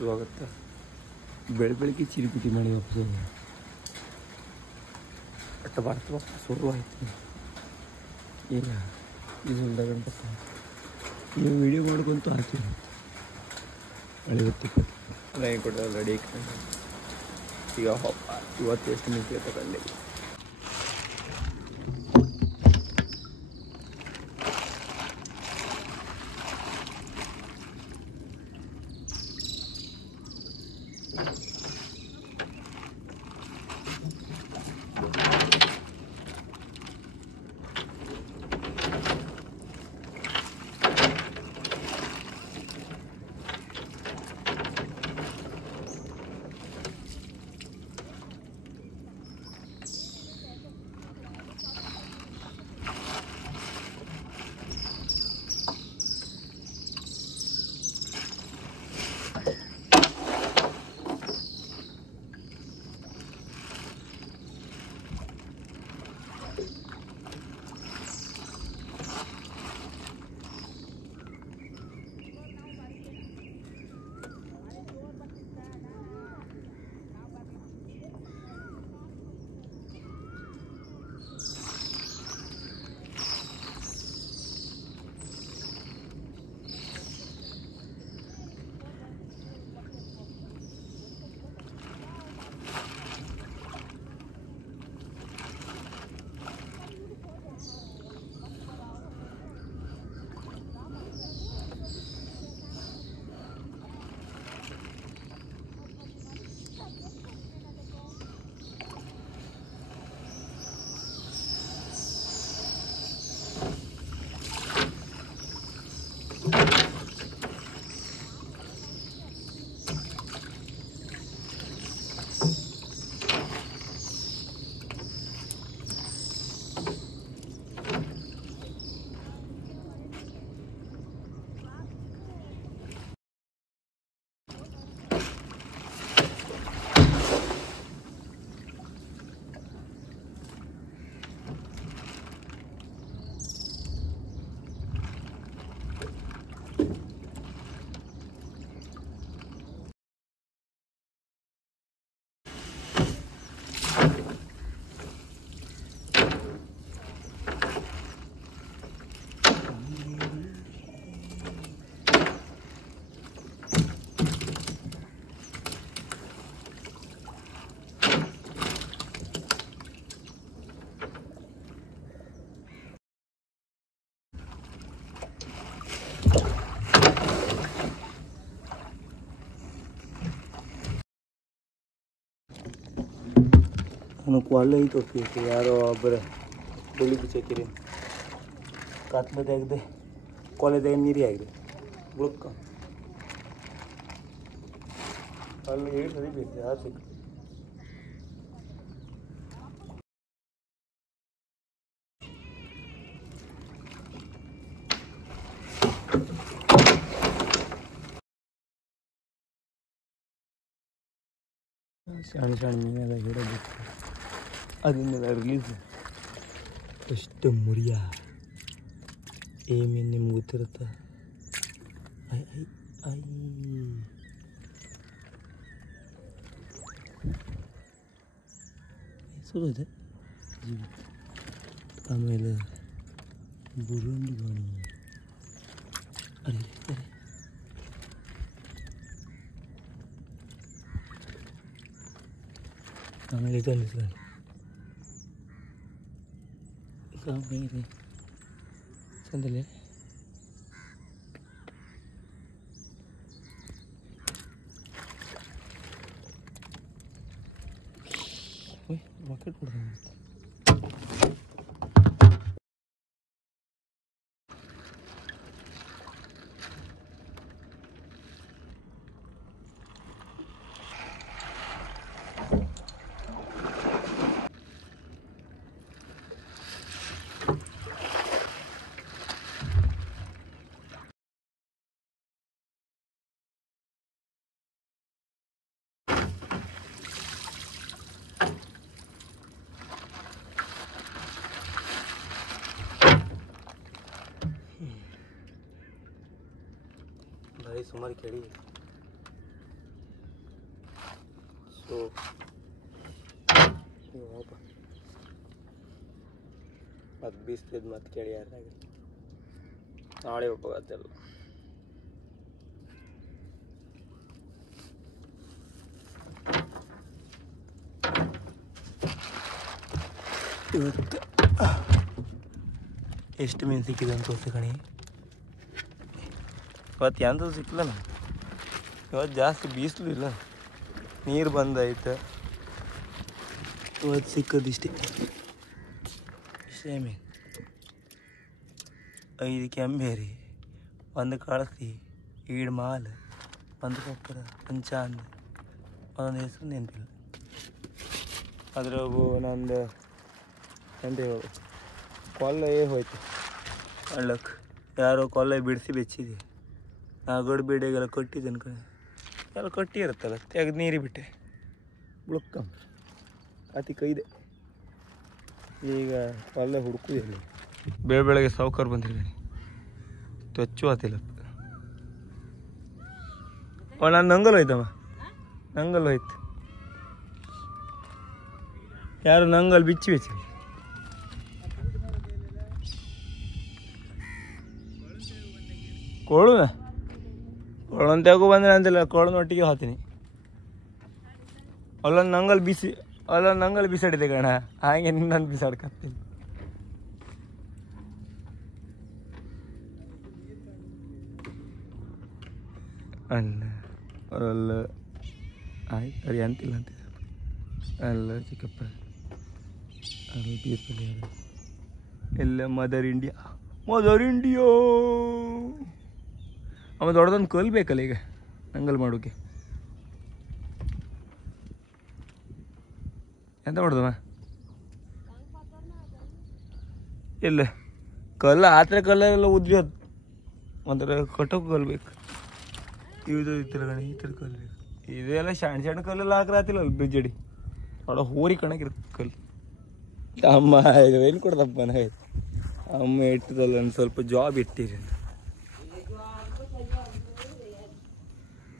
ಹಸುವಾಗುತ್ತೆ. ಬೆಳಗ್ಗೆ ಚಿರಿಪಿಟಿ ಮಾಡಿ ವಾಪಸ್ ಅಟ್ಟ ಬರ್ತ ಶುರು ಆಯ್ತು. ಈಗ ಇದು ಗಂಟ ಈಗ ವಿಡಿಯೋ ಮಾಡ್ಕೊಂತ ಆಯ್ತು. ಅಳಿವತ್ತು ಲೈನ್ ಕೊಟ್ಟ ರೆಡಿ ಈಗ ಇವತ್ತು ಎಷ್ಟು ನಿಂತು ತಗೊಂಡೆ. ನಾನು ಕ್ವಾಲೆ ಐತೆ ಹೋಗ್ತಿತ್ತು ಯಾರೋ ಒಬ್ಬರ ಬೆಳಿ ಬಿಚ್ಚಾಕಿರಿ ಕಾತ್ಲದಾಗದೆ ಕೊಲೆದಾಗ ನೀರಿ ಆಗಿದೆ ಬುಡಕ್ಕ ಅಲ್ಲಿ 7 ಸರಿ ಬೇಕು ಯಾರು ಸಿಕ್ತು. ಸಣ್ಣ ಸಣ್ಣ ಮೀನೆಲ್ಲ ಹಿಡಬೇಕು ಅದನ್ನೆಲ್ಲ ರಿಲೀಸ್ ಎಷ್ಟು ಮುರಿಯ ಏ ಮೀನು ನಿಮ್ಗೆ ಗೊತ್ತಿರುತ್ತೆ. ಐ ಐ ಐ ಹೆಸರು ಜೀವಿ. ಆಮೇಲೆ ಬುರುಂಡಿ ಗಾಣಿ ಅರೆ ಅರೆ ಆಮೇಲೆ ಇದೊಂದು ಸರ್ ಬೇರೆ ಸಂದಲೆ ರಾಕೆಟ್ ಕೊಡ್ತಾನೆ. भाई सुमार खेड़ी ಸೊ ಮತ್ತು ಬೀಸ್ತಿದ್ದು ಮತ್ತೆ ಕೇಳಿ ಯಾರಾಗ ನಾಳೆ ಹೋಗೋದೆಲ್ಲ ಇವತ್ತು ಎಷ್ಟು ಮೀನು ಸಿಕ್ಕಿದೆ ಅಂತ ತೋರಿಸಿ ಕಣಿ. ಇವತ್ತು ಎಂಥದ್ದು ಸಿಕ್ಕಿಲ್ಲ ನಾನು. ಇವತ್ತು ಜಾಸ್ತಿ ಬೀಸಲಿಲ್ಲ, ನೀರು ಬಂದಾಯ್ತು. ಇವತ್ತು ಸಿಕ್ಕದಿಷ್ಟೇ, ಇಷ್ಟೇ ಮೀನು. 5 ಕೆಂಬೇರಿ, 1 ಕಳಸಿ, 2 ಮಾಲು, 1 ಕೊಕ್ಕರ, 1 ಚಾಂದ್, ಒಂದೊಂದು ಹೆಸರು ನೆನಪಿಲ್ಲ. ಅದ್ರಾಗು ನಂದು ಎಂತ ಕೊಲ್ಲ ಹೋಯ್ತು ಹಳ್ಳಕ್ಕೆ. ಯಾರೋ ಕೊಲ್ಲ ಬಿಡಿಸಿ ಬೆಚ್ಚಿದೆ. ಗಡು ಬೀಡೆಗೆಲ್ಲ ಕಟ್ಟಿದೆ ಅನ್ಕೊಂಡು ಎಲ್ಲ ಕಟ್ಟಿ ಇರುತ್ತಲ್ಲ, ತೆಗೆದು ನೀರಿಗೆ ಬಿಟ್ಟೆ ಬುಳಕ್ಕ ಅತಿ ಕೈದೆ. ಈಗ ಕೊಲ್ಲ ಹುಡುಕುದಿಲ್ಲ. ಬೆಳಗ್ಗೆ ಸಾವುಕಾರ ಬಂದಿರ್ತೀನಿ, ತೊಚ್ಚು ಆತಿಲ್ಲ. ನಾನು ನಂಗಲ್ ಹೋಯ್ತಮ್ಮ, ನಂಗಲ್ ಹೋಯ್ತು. ಯಾರು ನಂಗಲ್ ಬಿಚ್ಚಿ ಬೆಚ್ಚಿ ಕೊಳುನ ಕೊಳಂತಾಗೂ ಬಂದರೆ ಅಂತಿಲ್ಲ, ಕೊಳನೊಟ್ಟಿಗೆ ಹಾಕ್ತೀನಿ. ಅಲ್ಲೊಂದು ನಂಗಲ್ ಬಿಸಾಡಿದೆ ಕಣ, ಹಾಗೆ ನಿನ್ನನ್ನು ಬಿಸಾಡ್ಕತ್ತೀನಿ. ಅಲ್ಲ ಅವರಲ್ಲ ಆಯ್ತು, ಅದು ಅಂತಿಲ್ಲ ಅಂತಿದ್ದ ಅಲ್ಲ ಚಿಕ್ಕಪ್ಪ. ಅದು ಬೀಸಲ್ಲಿ ಎಲ್ಲ ಮದರ್ ಇಂಡಿಯಾ ಅವ ದೊಡ್ಡದೊಂದು ಕಲ್ಬೇಕಲ್ಲ ಈಗ ನಂಗಲ್ ಮಾಡೋಕೆ. ಎಂತ ಮಾಡ್ದವ ಇಲ್ಲ ಕಲ್ಲು ಆತರ ಕಲ್ಲೆಲ್ಲ ಉದ್ರಿ ಅದು ಒಂಥರ ಕಟ್ಟೋಕೆ ಕಲ್ಬೇಕು. ಇದು ಈ ಥರ ಈ ಥರ ಕಲ್ಬೇಕು. ಇದೆಲ್ಲ ಸಣ್ಣ ಕಲ್ಲೆಲ್ಲ ಹಾಕ್ರಾತಿಲ್ಲ ಅಲ್ಲಿ ಬ್ರಿಡ್ಜ್ ಅಡಿ ಅವಳ ಹೋರಿ ಕಣಕಿರುತ್ತೆ ಕಲ್ಲು. ಅಮ್ಮ ಏನು ಕೊಡ್ದಪ್ಪ ನನಗೆ ಅಮ್ಮ ಇಟ್ಟದಲ್ಲ, ಒಂದು ಸ್ವಲ್ಪ ಜಾಬ್ ಇಟ್ಟಿರಿ.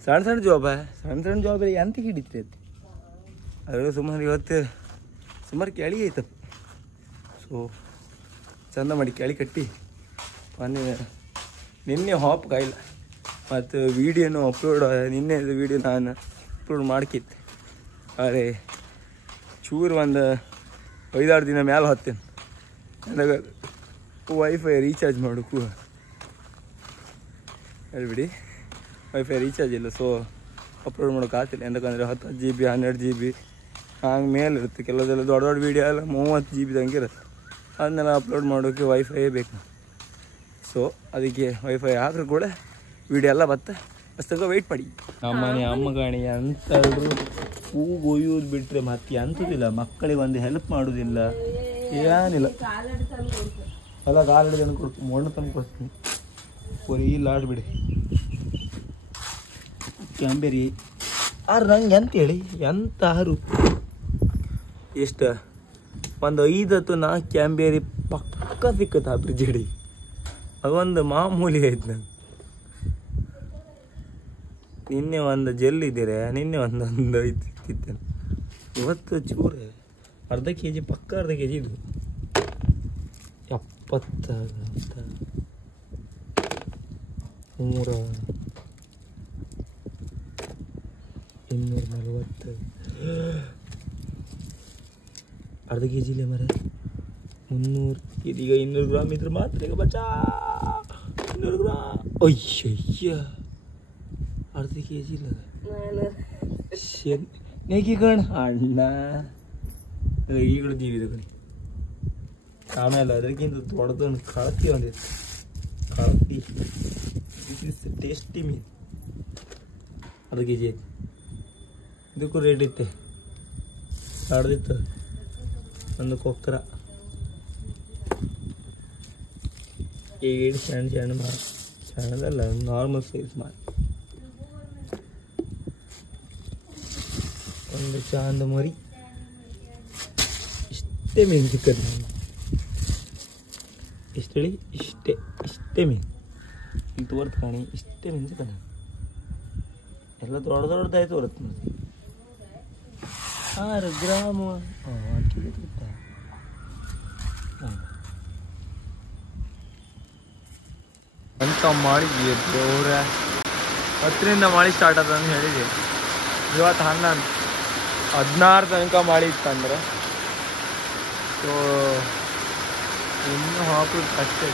ಸಣ್ಣ ಸಣ್ಣ ಜಾಬ್ ಎಂತ ಹಿಡಿತೀರಿ ಅದು. ಅದು ಸುಮಾರು ಇವತ್ತು ಸುಮಾರು ಕೆಳಿ ಐತಪ್ಪ. ಸೊ ಚಂದ ಮಾಡಿ ಕೆಳಿ ಕಟ್ಟಿ ನಿನ್ನೆ ಹಾಪ್ ಕಾಯಿಲ್ಲ. ಮತ್ತು ವೀಡಿಯೋನು ಅಪ್ಲೋಡ್ ನಿನ್ನೆ ವೀಡಿಯೋ ನಾನು ಅಪ್ಲೋಡ್ ಮಾಡ್ಕಿತ್ತೆ. ಅರೆ ಚೂರು ಒಂದು 5-6 ದಿನ ಮ್ಯಾಲೆ ಹತ್ತೇನೆ. ಅಂದಾಗ ವೈಫೈ ರೀಚಾರ್ಜ್ ಮಾಡೋಕ್ಕೂ ಹೇಳ್ಬಿಡಿ, ವೈಫೈ ರೀಚಾರ್ಜ್ ಇಲ್ಲ. ಸೊ ಅಪ್ಲೋಡ್ ಮಾಡೋಕೆ ಆಗ್ತಿಲ್ಲ. ಎಂತಕ್ಕಂದರೆ 10 GB 12 GB ಹಂಗೆ ಮೇಲೆ ಇರುತ್ತೆ. ಕೆಲವದೆಲ್ಲ ದೊಡ್ಡ ವೀಡಿಯೋ ಎಲ್ಲ 30 GB ಹಂಗೆ ಇರುತ್ತೆ. ಅದನ್ನೆಲ್ಲ ಅಪ್ಲೋಡ್ ಮಾಡೋಕ್ಕೆ ವೈಫೈ ಬೇಕು. ಸೊ ಅದಕ್ಕೆ ವೈಫೈ ಹಾಕಿದ್ರೆ ಕೂಡ ವೀಡಿಯೋ ಎಲ್ಲ ಬತ್ತ ಅಷ್ಟಂಗ ವೆಯ್ಟ್ ಮಾಡಿ. ನಮ್ಮನೆ ಅಮ್ಮ ಗಾಣಿ ಎಂಥದ್ರು ಹೂವು ಒಯ್ಯೋದು ಬಿಟ್ಟರೆ ಮತ್ತೆ ಎಂಥದಿಲ್ಲ. ಮಕ್ಕಳಿಗೆ ಒಂದು ಹೆಲ್ಪ್ ಮಾಡೋದಿಲ್ಲ, ಏನಿಲ್ಲ. ಅಲ್ಲ ಕಾಲಡಿ ತಂದು ಕೊಡ್ತೀನಿ, ಮಣ್ಣು ತಂದು ಕೊಡ್ತೀನಿ. ಪೂರಿ ಇಲ್ಲ ಆಡ್ಬಿಡಿ ಕ್ಯಾಂಬೇರಿ. ಆರು ನಂಗೆ ಎಂತ ಹೇಳಿ ಎಂತ ಆರು ಎಷ್ಟು ಒಂದು 5-4 ಕ್ಯಾಂಬೇರಿ ಪಕ್ಕ ಸಿಕ್ಕತ್ತೆ ಆ ಬ್ರಿಡ್ಜ್ ಹಿಡಿ. ಅದೊಂದು ಮಾಮೂಲಿ ಆಯ್ತು ನಂಗೆ. ನಿನ್ನೆ ಒಂದು ಜೆಲ್ ಇದ್ದೀರ, ನಿನ್ನೆ ಒಂದೊಂದು ಐದು ಸಿಕ್ತಿತ್ತೇನೆ. ಇವತ್ತು ಚೂರೆ ಅರ್ಧ kg ಪಕ್ಕ ಅರ್ಧ kg ಇದು 70 100 240 ಅರ್ಧ kg ಇಲ್ಲ ಮರ 300. ಇದೀಗ 200 ಗ್ರಾಮ್ ಇದ್ರೆ ಮಾತ್ರ ಈಗ ಬಚ್ಚಾ 200 ಗ್ರಾಮ್. ಅಯ್ಯಯ್ಯ ಅರ್ಧ kg ಇಲ್ಲ ನೆಗಿ ಕಣ ಅಣ್ಣ. ಈಗಲೂ ಜೀವಿದೆ ಕಣಿ. ಆಮೇಲೆ ಅದಕ್ಕಿಂತ ದೊಡ್ಡದೊಂದು ಕಳತಿ ಒಂದಿತ್ತು. ಕಳತಿ ಇಟ್ ಇಸ್ ಟೇಸ್ಟಿ ಮೀನು. ಅರ್ಧ kg ಐತಿ. ಇದಕ್ಕೂ ರೇಟ್ ಇತ್ತೆ. ಕಡ್ದಿತ್ತು ಒಂದು ಕೊಕ್ಕರ 7 ಸಣ್ಣ ಮಾರು. ಸಣ್ಣದಲ್ಲ, ನಾರ್ಮಲ್ ಸೈಜ್ ಮಾರು. ಒಂದು ಚಾಂದ ಮರಿ. ಇಷ್ಟೇ ಮೀನು ಸಿಕ್ಕದು ನಾನು. ಎಷ್ಟು ಹೇಳಿ ಇಷ್ಟೇ ಮೀನು ಇಲ್ಲಿ ತೋರ್ತು ಕಾಣಿ. ಇಷ್ಟೇ ಮೀನು ಸಿಕ್ಕದ. ಎಲ್ಲ ದೊಡ್ಡದಾಯ್ತು ತೋರುತ್ತೆ ಮತ್ತೆ. 6 ಗ್ರಾಮ್ ಅಂತ ಮಾಡಿದ್ವಿ ದೇವ್ರ 10ರಿಂದ ಮಾಡಿ ಸ್ಟಾರ್ಟ್ ಆದ ಅಂತ ಹೇಳಿದ್ವಿ. ಇವತ್ತು 16 ತನಕ ಮಾಡಿ ಇತ್ತಂದ್ರೆ ಸೊ ಇನ್ನೂ ಹಾಕೋದು ಅಷ್ಟೇ.